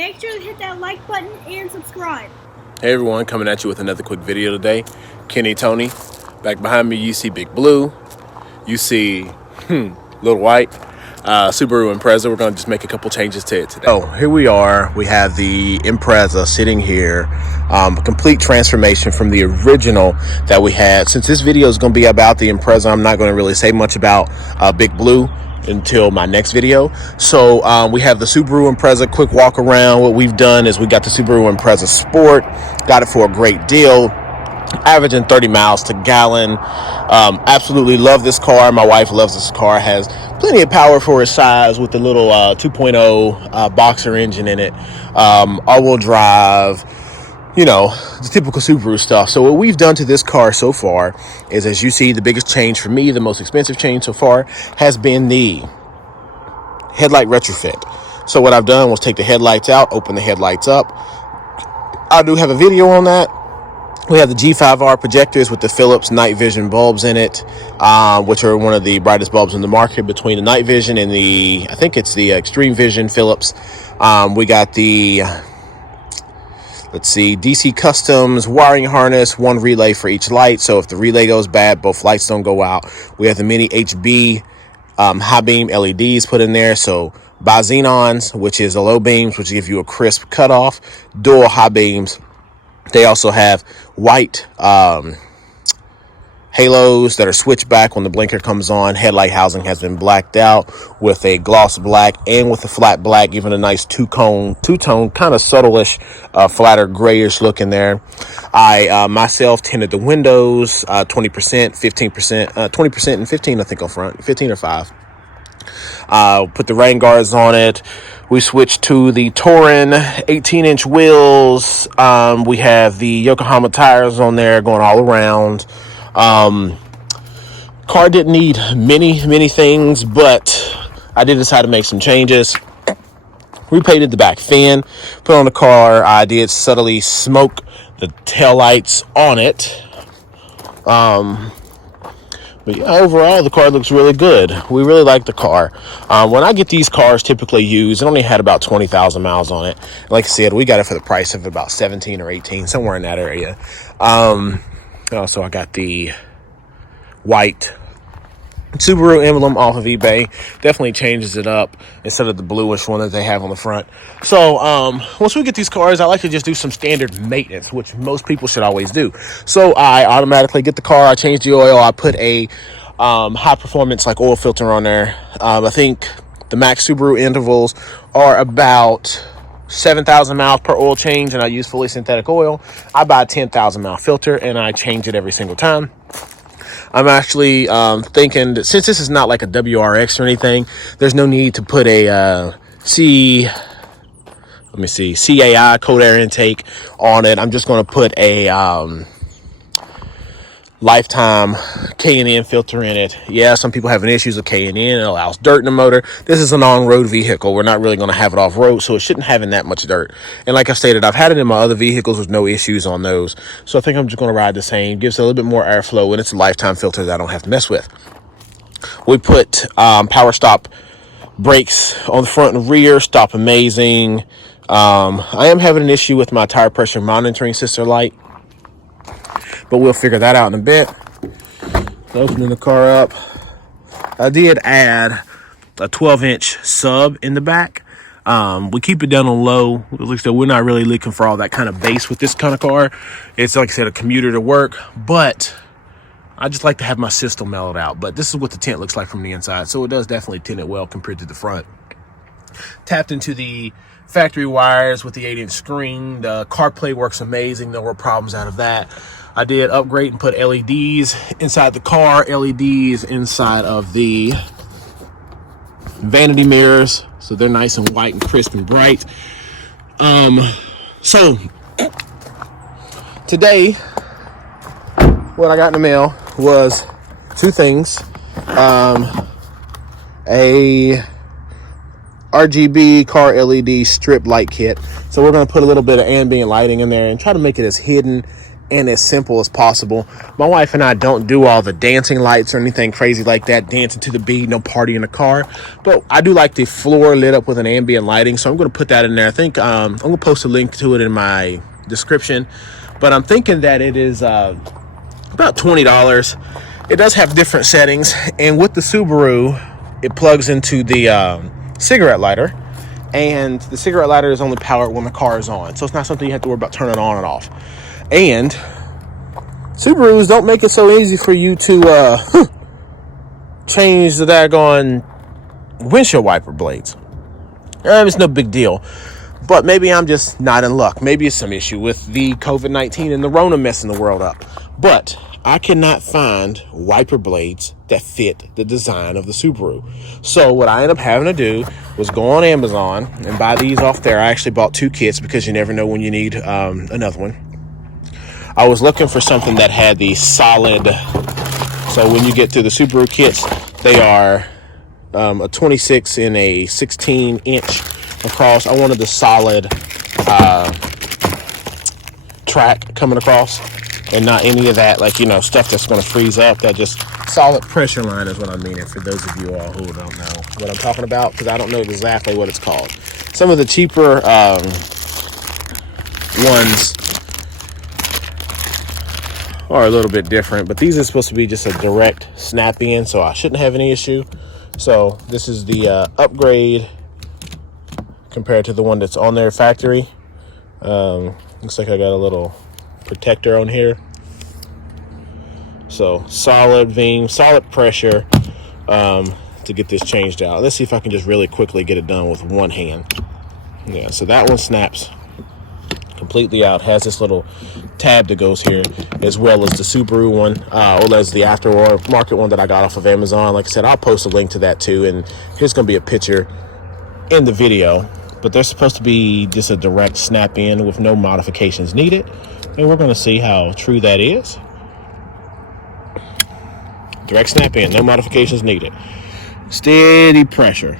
Make sure to hit that like button and subscribe. Hey everyone, coming at you with another quick video today. Kenny Tony. Back behind me you see Big Blue. You see Little White. Subaru Impreza. We're going to just make a couple changes to it today. Oh, here we are. We have the Impreza sitting here. A complete transformation from the original that we had. Since this video is going to be about the Impreza, I'm not going to really say much about Big Blue until my next video. So we have the Subaru Impreza quick walk around. What we've done is we got the Subaru Impreza Sport, got it for a great deal, averaging 30 miles to gallon. Absolutely love this car. My wife loves this car. Has plenty of power for its size with the little 2.0 boxer engine in it. All-wheel drive, you know, the typical Subaru stuff. So what we've done to this car so far is, as you see, the biggest change for me, the most expensive change so far, has been the headlight retrofit. So what I've done was take the headlights out, open the headlights up. I do have a video on that. We have the G5R projectors with the Philips night vision bulbs in it, which are one of the brightest bulbs in the market between the night vision and the, I think it's the extreme vision Philips. We got the, let's see, DC Customs wiring harness, one relay for each light. So if the relay goes bad, both lights don't go out. We have the mini HB high beam LEDs put in there. So bi-xenons, which is a low beams, which give you a crisp cutoff, dual high beams. They also have white halos that are switched back when the blinker comes on. Headlight housing has been blacked out with a gloss black and with a flat black, even a nice two-tone, kind of subtle-ish, flatter grayish look in there. I myself tinted the windows 20%, 15%, 20% and 15, I think, on front, 15 or 5. Put the rain guards on it. We switched to the Touring 18-inch wheels. We have the Yokohama tires on there going all around. Car didn't need many things, but I did decide to make some changes. Repainted the back fin, put on the car. I did subtly smoke the taillights on it. But yeah, overall, the car looks really good. We really like the car. When I get these cars typically used, it only had about 20,000 miles on it. Like I said, we got it for the price of about 17 or 18, somewhere in that area. Also, I got the white Subaru emblem off of eBay. Definitely changes it up instead of the bluish one that they have on the front. So once we get these cars, I like to just do some standard maintenance, which most people should always do. So I automatically get the car, I change the oil, I put a high performance like oil filter on there. I think the max Subaru intervals are about 7,000 miles per oil change, and I use fully synthetic oil. I buy a 10,000 mile filter and I change it every single time. I'm actually thinking that since this is not like a WRX or anything, there's no need to put a CAI cold air intake on it. I'm just going to put a lifetime K&N filter in it. Yeah, some people having issues with K&N. It allows dirt in the motor. This is an on-road vehicle. We're not really going to have it off-road, so it shouldn't have that much dirt. And like I stated, I've had it in my other vehicles with no issues on those. So I think I'm just going to ride the same. Gives it a little bit more airflow, and it's a lifetime filter that I don't have to mess with. We put power stop brakes on the front and rear. Stop amazing. I am having an issue with my tire pressure monitoring system light, but we'll figure that out in a bit. Opening the car up, I did add a 12-inch sub in the back. We keep it down on low. At least we're not really looking for all that kind of bass with this kind of car. It's, like I said, a commuter to work, but I just like to have my system mellowed out. But this is what the tint looks like from the inside, so it does definitely tint it well compared to the front. Tapped into the factory wires with the 8-inch screen. The CarPlay works amazing. No real problems out of that. I did upgrade and put LEDs inside the car, LEDs inside of the vanity mirrors, so they're nice and white and crisp and bright. So today, what I got in the mail was two things. A RGB car LED strip light kit. So we're going to put a little bit of ambient lighting in there and try to make it as hidden and as simple as possible. My wife and I don't do all the dancing lights or anything crazy like that, dancing to the beat, no party in the car. But I do like the floor lit up with an ambient lighting, so I'm going to put that in there. I think I'm going to post a link to it in my description. But I'm thinking that it is about $20. It does have different settings, and with the Subaru, it plugs into the cigarette lighter, and the cigarette lighter is only powered when the car is on, so it's not something you have to worry about turning on and off. And Subarus don't make it so easy for you to change the daggone windshield wiper blades. It's no big deal, but maybe I'm just not in luck. Maybe it's some issue with the COVID-19 and the Rona messing the world up. But I cannot find wiper blades that fit the design of the Subaru. So what I ended up having to do was go on Amazon and buy these off there. I actually bought 2 kits because you never know when you need another one. I was looking for something that had the solid. So when you get to the Subaru kits, they are a 26 and a 16 inch across. I wanted the solid track coming across and not any of that, like, stuff that's going to freeze up. That just solid pressure line is what I'm meaning, for those of you all who don't know what I'm talking about, because I don't know exactly what it's called. Some of the cheaper ones are a little bit different, but these are supposed to be just a direct snap in, so I shouldn't have any issue. So this is the upgrade compared to the one that's on their factory. Looks like I got a little protector on here. So solid beam, solid pressure to get this changed out. Let's see if I can just really quickly get it done with one hand. Yeah, so that one snaps completely out. Has this little tab that goes here, as well as the Subaru one, or as the aftermarket one that I got off of Amazon. Like I said, I'll post a link to that too, and here's going to be a picture in the video. But they're supposed to be just a direct snap in with no modifications needed, and we're going to see how true that is. Direct snap in, no modifications needed, steady pressure.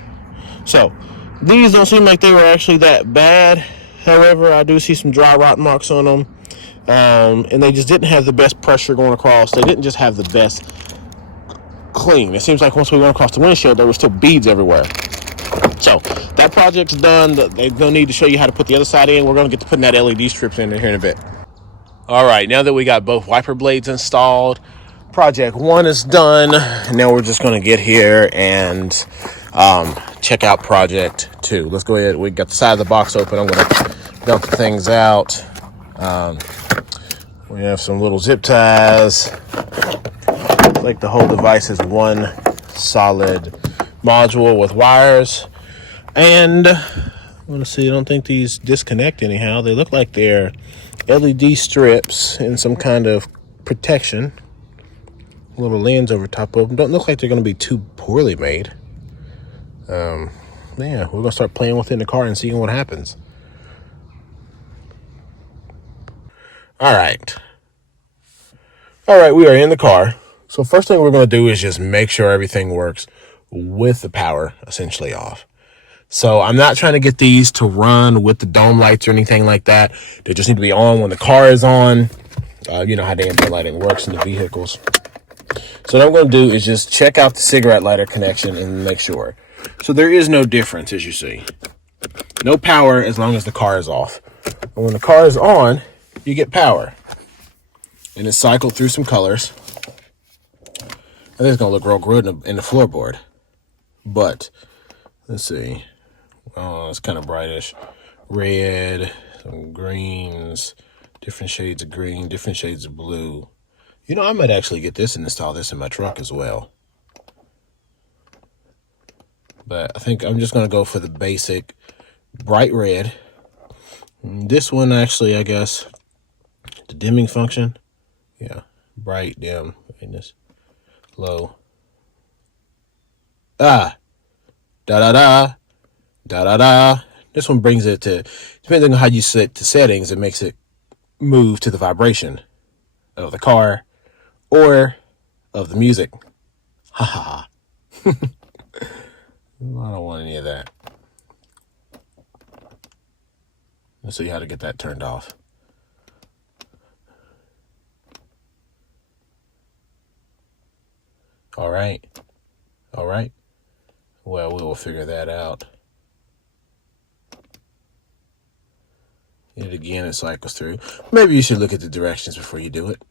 So these don't seem like they were actually that bad. However, I do see some dry rot marks on them, and they just didn't have the best pressure going across. They didn't just have the best clean. It seems like once we went across the windshield, there were still beads everywhere. So that project's done. They don't need to show you how to put the other side in. We're going to get to putting that LED strips in here in a bit. All right, now that we got both wiper blades installed, project 1 is done. Now we're just going to get here and check out project 2. Let's go ahead. We got the side of the box open. I'm going to dump the things out. We have some little zip ties. Like the whole device is one solid module with wires. And I want to see, I don't think these disconnect anyhow. They look like they're LED strips and some kind of protection. A little lens over top of them. Don't look like they're going to be too poorly made. Yeah, we're going to start playing within the car and seeing what happens. All right, we are in the car. So first thing we're going to do is just make sure everything works with the power essentially off. So I'm not trying to get these to run with the dome lights or anything like that. They just need to be on when the car is on. You know how the ambient lighting works in the vehicles. So what I'm going to do is just check out the cigarette lighter connection and make sure. So there is no difference, as you see. No power as long as the car is off. And when the car is on, you get power. And it's cycled through some colors. I think it's going to look real good in the floorboard. But, let's see. Oh, it's kind of brightish. Red, some greens, different shades of green, different shades of blue. You know, I might actually get this and install this in my truck as well. But I think I'm just going to go for the basic bright red. This one actually, I guess, the dimming function. Yeah, bright, dim, brightness, low. Da da da, da da da. This one brings it to, depending on how you set the settings, it makes it move to the vibration of the car or of the music. Ha ha. I don't want any of that. Let's see how to get that turned off. All right. All right. Well, we will figure that out. Hit it again, it cycles through. Maybe you should look at the directions before you do it.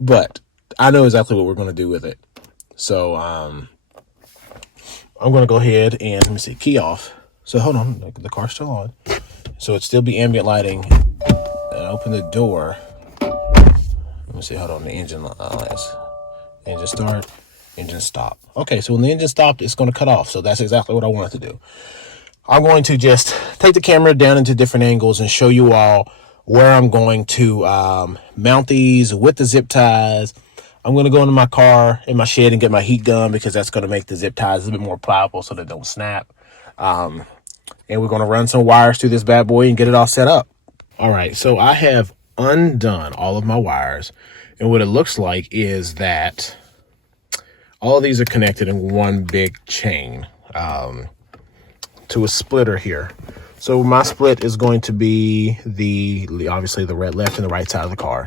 But I know exactly what we're going to do with it. So I'm going to go ahead and, let me see, key off. So hold on, the car's still on. So it'd still be ambient lighting. And open the door. Let me see, hold on, the engine lights. Engine start, engine stop. Okay, so when the engine stopped, it's going to cut off. So that's exactly what I wanted to do. I'm going to just take the camera down into different angles and show you all where I'm going to mount these with the zip ties. I'm going to go into my car, in my shed, and get my heat gun because that's going to make the zip ties a bit more pliable so they don't snap. And we're going to run some wires through this bad boy and get it all set up. All right, so I have undone all of my wires. And what it looks like is that all of these are connected in one big chain to a splitter here. So my split is going to be obviously the left and the right side of the car.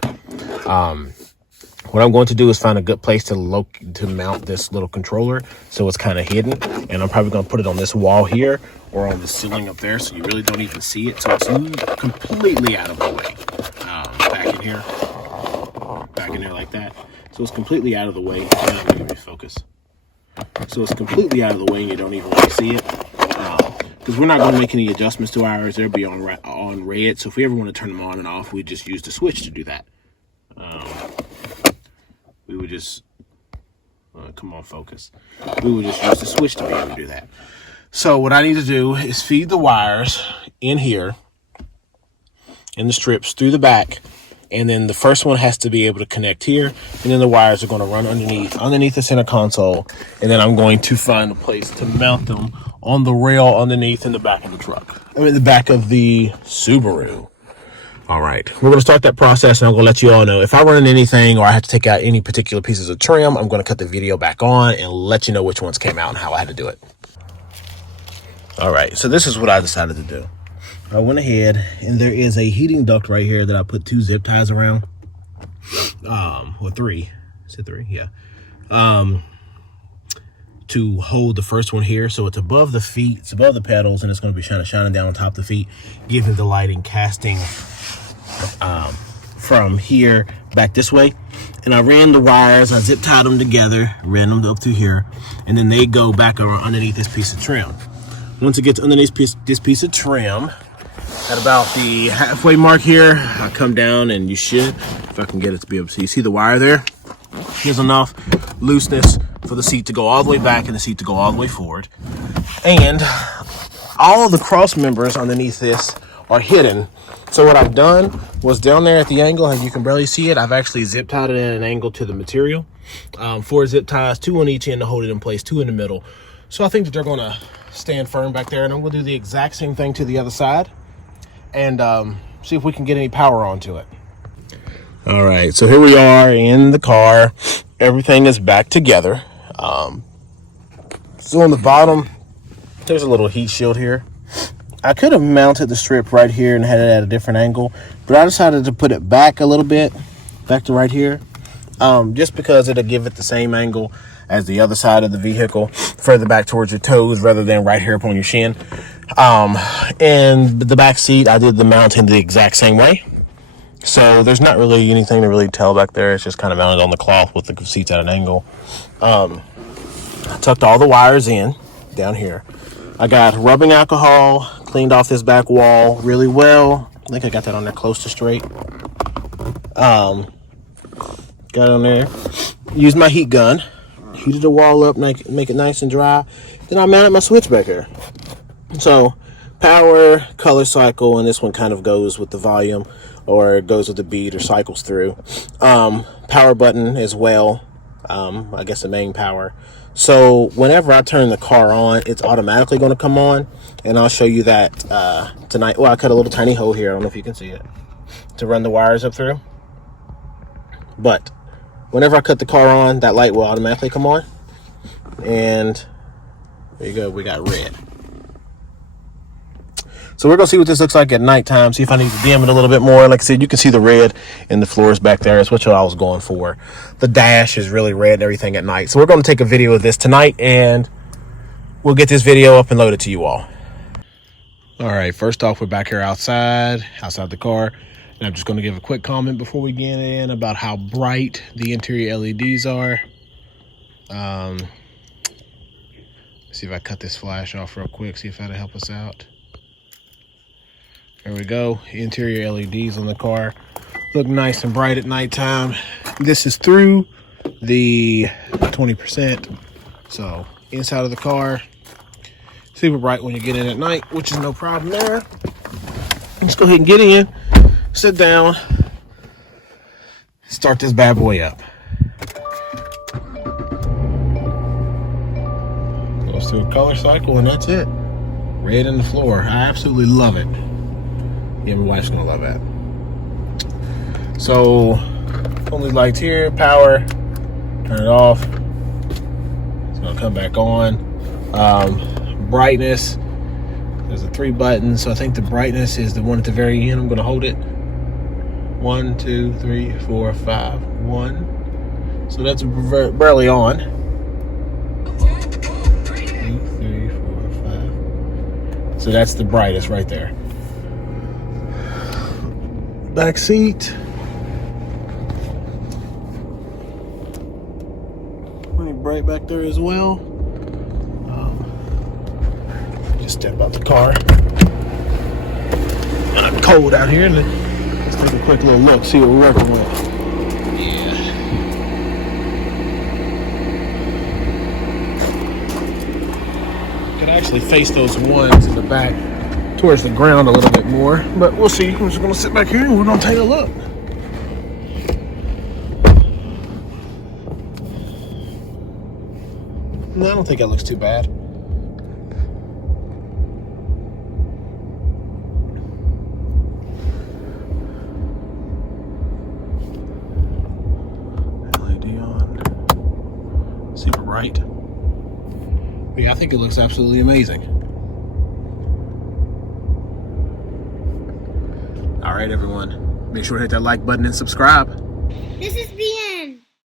What I'm going to do is find a good place to mount this little controller so it's kind of hidden. And I'm probably going to put it on this wall here or on the ceiling up there so you really don't even see it. So it's completely out of the way. Back in there like that. So it's completely out of the way. Let me focus. So it's completely out of the way and you don't even really see it. Because we're not going to make any adjustments to ours. They'll be on red. So if we ever want to turn them on and off, we just use the switch to do that. We would just, come on, focus. We would just use the switch to be able to do that. So what I need to do is feed the wires in here, in the strips, through the back. And then the first one has to be able to connect here. And then the wires are going to run underneath the center console. And then I'm going to find a place to mount them on the rail underneath in the back of the truck. The back of the Subaru. All right, we're going to start that process, and I'm going to let you all know if I run into anything or I have to take out any particular pieces of trim. I'm going to cut the video back on and let you know which ones came out and how I had to do it. All right, so this is what I decided to do. I went ahead, and there is a heating duct right here that I put 2 zip ties around. Or 3. Is it 3? Yeah. To hold the first one here, so it's above the feet, it's above the pedals, and it's going to be shining down on top of the feet, giving the lighting casting from here back this way. And I ran the wires, I zip tied them together, ran them up through here, and then they go back around underneath this piece of trim. Once it gets underneath this piece of trim, at about the halfway mark here, I come down, and you should, if I can get it to be able to see, you see the wire there? Here's enough looseness for the seat to go all the way back and the seat to go all the way forward. And all of the cross members underneath this are hidden. So what I've done was down there at the angle, and you can barely see it, I've actually zip tied it at an angle to the material. 4 zip ties, 2 on each end to hold it in place, 2 in the middle. So I think that they're going to stand firm back there, and I'm going to do the exact same thing to the other side and see if we can get any power onto it. All right, so here we are in the car. Everything is back together. So on the bottom, there's a little heat shield here. I could have mounted the strip right here and had it at a different angle, but I decided to put it back a little bit, back to right here, just because it'll give it the same angle as the other side of the vehicle, further back towards your toes rather than right here upon your shin. And the back seat, I did the mounting the exact same way. So there's not really anything to really tell back there. It's just kind of mounted on the cloth with the seats at an angle. I tucked all the wires in down here. I got rubbing alcohol, cleaned off this back wall really well. I think I got that on there close to straight. Got it on there. Used my heat gun. Heated the wall up, make it nice and dry. Then I mounted my switch back here. So power, color cycle, and this one kind of goes with the volume or it goes with the beat or cycles through. Power button as well. I guess the main power. So whenever I turn the car on, it's automatically going to come on, and I'll show you that tonight. Well, I cut a little tiny hole here. I don't know if you can see it to run the wires up through. But whenever I cut the car on, that light will automatically come on. And there you go. We got red. So we're gonna see what this looks like at nighttime, see if I need to dim it a little bit more. Like I said, you can see the red in the floors back there. That's what I was going for. The dash is really red and everything at night. So we're gonna take a video of this tonight and we'll get this video up and load it to you all. All right, first off, we're back here outside the car. And I'm just gonna give a quick comment before we get in about how bright the interior LEDs are. See if I cut this flash off real quick, see if that'll help us out. There we go, interior LEDs on the car. Look nice and bright at nighttime. This is through the 20%. So inside of the car, super bright when you get in at night, which is no problem there. Let's go ahead and get in, sit down, start this bad boy up. Goes through a color cycle and that's it. Red in the floor. I absolutely love it. Yeah, my wife's gonna love that. So, only lights here, power, turn it off. It's gonna come back on. Brightness, there's 3 buttons. So I think the brightness is the one at the very end. I'm gonna hold it. 1, 2, 3, 4, 5, 1. So that's barely on. 2, 3, 4, 5. So that's the brightest right there. Back seat. Pretty bright back there as well. Just step out the car. I'm cold out here. Let's take a quick little look, see what we're working with. Yeah. Could actually face those ones in the back towards the ground a little bit more, but we'll see. I'm just gonna sit back here and we're gonna take a look. No, I don't think that looks too bad. LED on. Super bright. But yeah, I think it looks absolutely amazing. All right, everyone. Make sure to hit that like button and subscribe. This is